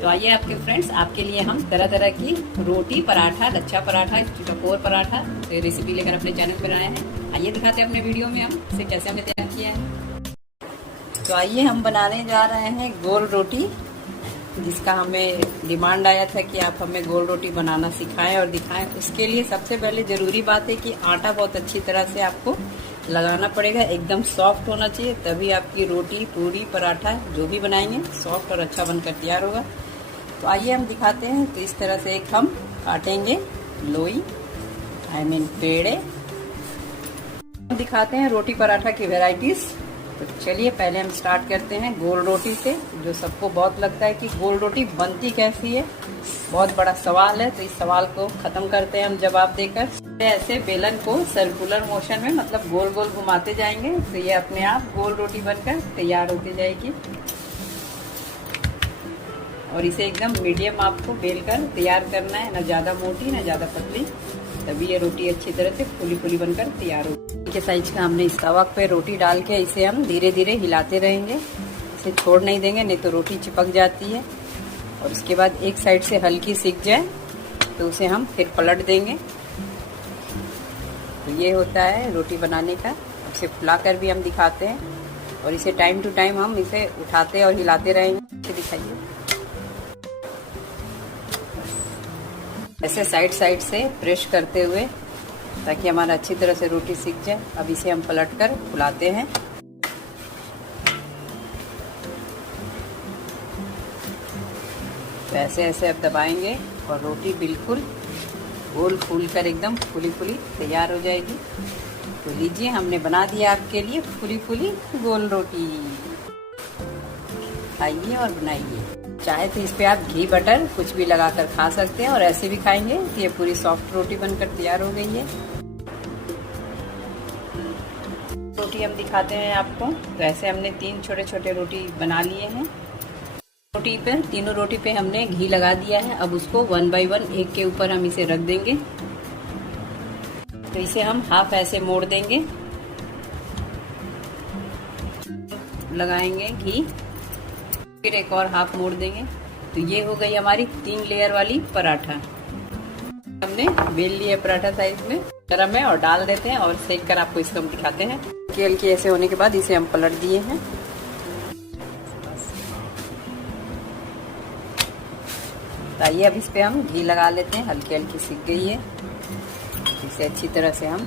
तो आइए आपके फ्रेंड्स, आपके लिए हम तरह तरह की रोटी, पराठा, लच्छा पराठा, चकोर पराठा रेसिपी लेकर अपने चैनल पर आए हैं। आइए दिखाते हैं अपने वीडियो में हम इसे कैसे हमने तैयार किया है। तो आइए हम बनाने जा रहे हैं गोल रोटी, जिसका हमें डिमांड आया था कि आप हमें गोल रोटी बनाना सिखाएं और दिखाएं। उसके लिए सबसे पहले ज़रूरी बात है कि आटा बहुत अच्छी तरह से आपको लगाना पड़ेगा, एकदम सॉफ्ट होना चाहिए, तभी आपकी रोटी, पूरी, पराठा जो भी बनाएंगे सॉफ्ट और अच्छा बनकर तैयार होगा। तो आइए हम दिखाते हैं। तो इस तरह से एक हम काटेंगे लोई, पेड़े। दिखाते हैं रोटी पराठा की वेराइटीज। तो चलिए पहले हम स्टार्ट करते हैं गोल रोटी से, जो सबको बहुत लगता है कि गोल रोटी बनती कैसी है, बहुत बड़ा सवाल है। तो इस सवाल को खत्म करते हैं हम जवाब देकर। ऐसे बेलन को सर्कुलर मोशन में, मतलब गोल गोल घुमाते जाएंगे, तो ये अपने आप गोल रोटी बनकर तैयार होती जाएगी। और इसे एकदम मीडियम आपको बेलकर तैयार करना है, ना ज़्यादा मोटी ना ज़्यादा पतली, तभी ये रोटी अच्छी तरह से फूली फूली बनकर तैयार होगी। के साइज का हमने इस तवा पे रोटी डाल के इसे हम धीरे धीरे हिलाते रहेंगे, इसे छोड़ नहीं देंगे, नहीं तो रोटी चिपक जाती है। और उसके बाद एक साइड से हल्की सिक जाए तो उसे हम फिर पलट देंगे। तो ये होता है रोटी बनाने का। इसे फुला कर भी हम दिखाते हैं, और इसे टाइम टू टाइम हम इसे उठाते और हिलाते रहेंगे। दिखाइए, ऐसे साइड साइड से प्रेस करते हुए, ताकि हमारा अच्छी तरह से रोटी सीख जाए। अब इसे हम पलट कर फुलाते हैं। तो ऐसे ऐसे अब दबाएंगे और रोटी बिल्कुल गोल फूल कर एकदम फूली फूली तैयार हो जाएगी। तो लीजिए, हमने बना दिया आपके लिए फूली फूली गोल रोटी। खाइए और बनाइए। चाहे तो इस पे आप घी बटर कुछ भी लगाकर खा सकते हैं, और ऐसे भी खाएंगे तो ये पूरी सॉफ्ट रोटी बनकर तैयार हो गई है। रोटी हम दिखाते हैं आपको। तो ऐसे हमने 3 छोटे छोटे रोटी बना लिए हैं। रोटी पे, तीनों रोटी पे हमने घी लगा दिया है। अब उसको 1 बाय 1 एक के ऊपर हम इसे रख देंगे। तो इसे हम हाफ ऐसे मोड़ देंगे, लगाएंगे घी, फिर एक और हाफ मोड़ देंगे। तो ये हो गई हमारी 3 लेयर वाली पराठा। हमने बेल लिया पराठा साइज में, गरम है, और डाल देते हैं और सेक कर आपको इसको हम दिखाते हैं। हल्की ऐसे होने के बाद इसे हम पलट दिए हैं। आइए अब इस पे हम घी लगा लेते हैं। हल्की हल्की सीख गई है, इसे अच्छी तरह से हम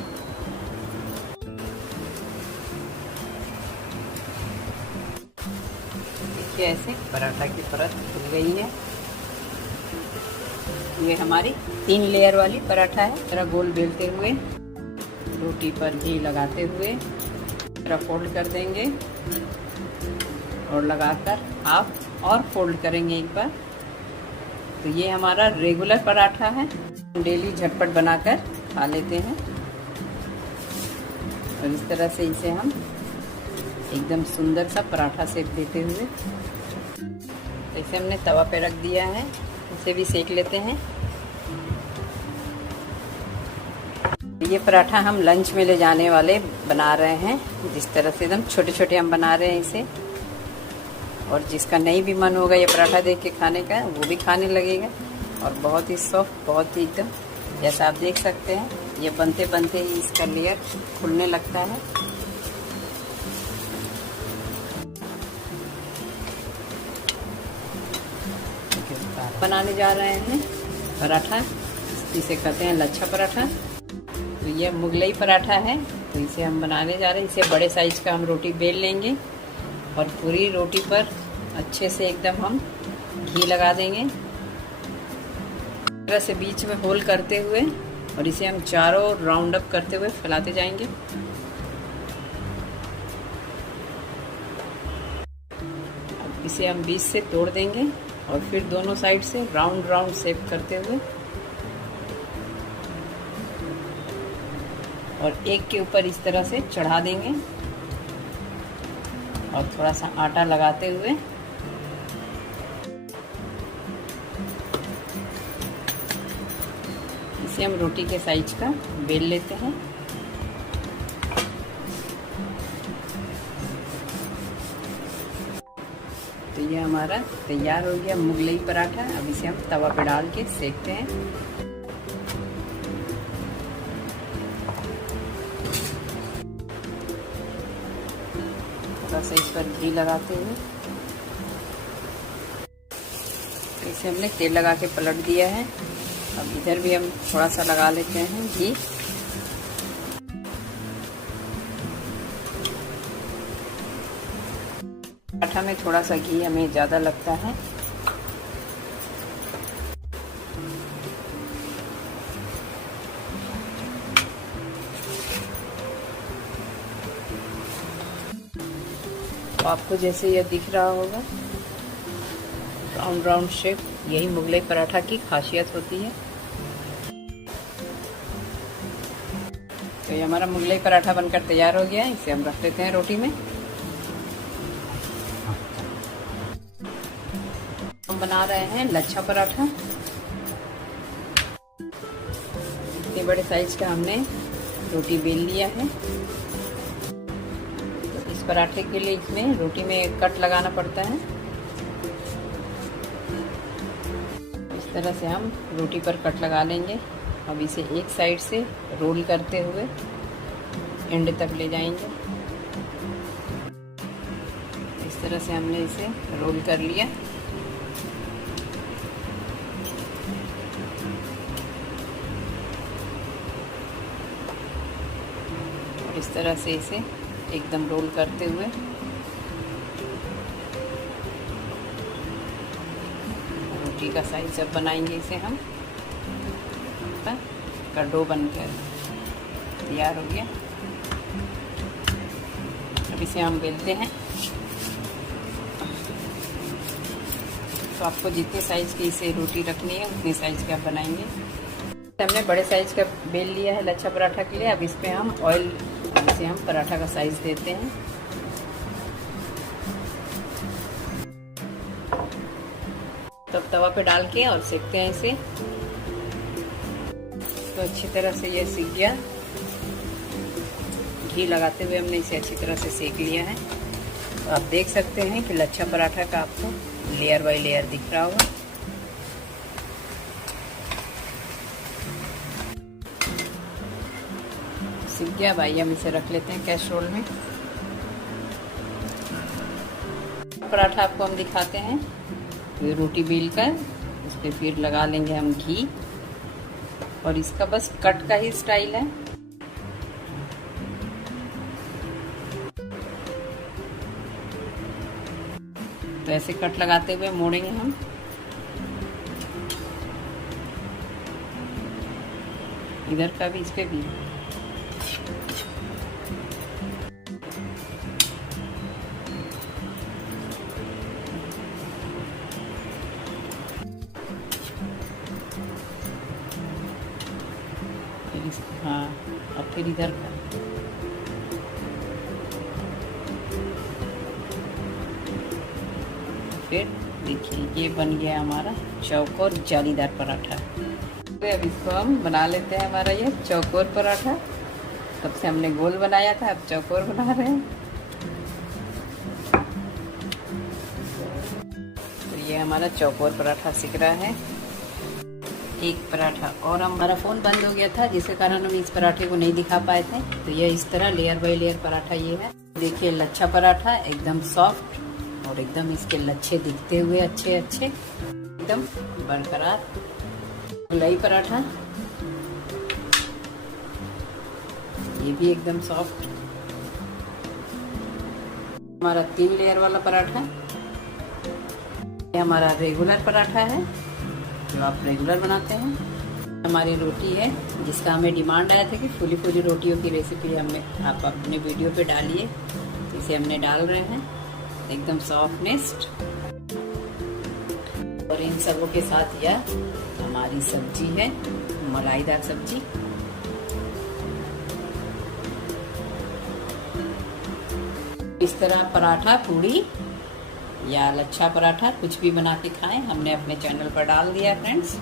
देखिए, ऐसे पराठा की परत खुल गई है। ये हमारी 3 लेयर वाली पराठा है। जरा गोल बेलते हुए, रोटी पर घी लगाते हुए जरा फोल्ड कर देंगे, और लगाकर हाफ और फोल्ड करेंगे एक बार। तो ये हमारा रेगुलर पराठा है, डेली झटपट बनाकर खा लेते हैं। और इस तरह से इसे हम एकदम सुंदर सा पराठा सेक देते हुए, तो इसे हमने तवा पे रख दिया है, इसे भी सेक लेते हैं। ये पराठा हम लंच में ले जाने वाले बना रहे हैं। जिस तरह से एकदम छोटे छोटे हम बना रहे हैं इसे, और जिसका नहीं भी मन होगा ये पराठा देख के खाने का, वो भी खाने लगेगा। और बहुत ही सॉफ्ट, बहुत ही एकदम, जैसा आप देख सकते हैं, ये बनते बनते ही इसका लेयर खुलने लगता है। बनाने जा रहे हैं पराठा, इसे कहते हैं लच्छा पराठा। तो ये मुगलई पराठा है, तो इसे हम बनाने जा रहे हैं। इसे बड़े साइज का हम रोटी बेल लेंगे, और पूरी रोटी पर अच्छे से एकदम हम घी लगा देंगे, इस तरह से बीच में होल करते हुए, और इसे हम चारों राउंड अप करते हुए फैलाते जाएंगे। अब इसे हम बीच से तोड़ देंगे, और फिर दोनों साइड से राउंड राउंड शेप करते हुए, और एक के ऊपर इस तरह से चढ़ा देंगे, और थोड़ा सा आटा लगाते हुए इसे हम रोटी के साइज का बेल लेते हैं। तो ये हमारा तैयार हो गया मुगलई पराठा। अब इसे हम तवा पे डाल के सेकते हैं। थोड़ा सा इस पर घी लगाते हुए इसे हमने तेल लगा के पलट दिया है। अब इधर भी हम थोड़ा सा लगा लेते हैं घी। पराठा में थोड़ा सा घी हमें ज़्यादा लगता है। तो आपको जैसे यह दिख रहा होगा राउंड राउंड शेप, यही मुगलई पराठा की खासियत होती है। तो ये हमारा मुगलई पराठा बनकर तैयार हो गया है। इसे हम रख लेते हैं रोटी में। हम बना रहे हैं लच्छा पराठा। इतने बड़े साइज का हमने रोटी बेल लिया है। तो इस पराठे के लिए इसमें रोटी में कट लगाना पड़ता है। इस तरह से हम रोटी पर कट लगा लेंगे। अब इसे एक साइड से रोल करते हुए एंड तक ले जाएंगे। इस तरह से हमने इसे रोल कर लिया। और इस तरह से इसे एकदम रोल करते हुए रोटी का साइज अब बनाएंगे। इसे हम का डो बनकर तैयार हो गया। अब इसे हम बेलते हैं। तो आपको जितने साइज की इसे रोटी रखनी है उतने साइज की आप बनाएंगे। हमने बड़े साइज का बेल लिया है लच्छा पराठा के लिए। अब इस पे हम ऑयल से हम पराठा का साइज देते हैं। तब तवा पे डाल के और सेकते हैं इसे। तो अच्छी तरह से ये सीख गया। घी लगाते हुए हमने इसे अच्छी तरह से सेक लिया है। तो आप देख सकते हैं कि लच्छा पराठा का आपको लेयर बाय लेयर दिख रहा होगा। सीख गया भाई। हम इसे रख लेते हैं कैसरोल में। पराठा आपको हम दिखाते हैं। ये रोटी बेल कर इस पे फिर लगा लेंगे हम घी। और इसका बस कट का ही स्टाइल है। तो ऐसे कट लगाते हुए मोड़ेंगे हम। इधर का भी, इस पे भी। हाँ, अब फिर इधर का। फिर देखिए ये बन गया हमारा चौकोर जालीदार पराठा। तो अब इसको हम बना लेते हैं। हमारा ये चौकोर पराठा, तब से हमने गोल बनाया था, अब चौकोर बना रहे हैं। तो ये हमारा चौकोर पराठा सिक रहा है। एक पराठा और हमारा फ़ोन बंद हो गया था, जिसके कारण हम इस पराठे को नहीं दिखा पाए थे। तो ये इस तरह लेयर बाय लेयर पराठा ये है। देखिए लच्छा पराठा एकदम सॉफ्ट और एकदम इसके लच्छे दिखते हुए अच्छे अच्छे एकदम बरकरार। मुगलई पराठा ये भी एकदम सॉफ्ट। हमारा 3 लेयर वाला पराठा। ये हमारा रेगुलर पराठा है जो आप रेगुलर बनाते हैं। हमारी रोटी है जिसका हमें डिमांड आया था कि फूली फूली रोटियों की रेसिपी हमें आप अपने वीडियो पे डालिए। इसे हमने डाल रहे हैं एकदम सॉफ्टनेस्ट। और इन सबों के साथ यह हमारी सब्जी है, मलाईदार सब्जी। इस तरह पराठा, पूड़ी या लच्छा पराठा कुछ भी बना के खाएं। हमने अपने चैनल पर डाल दिया फ्रेंड्स।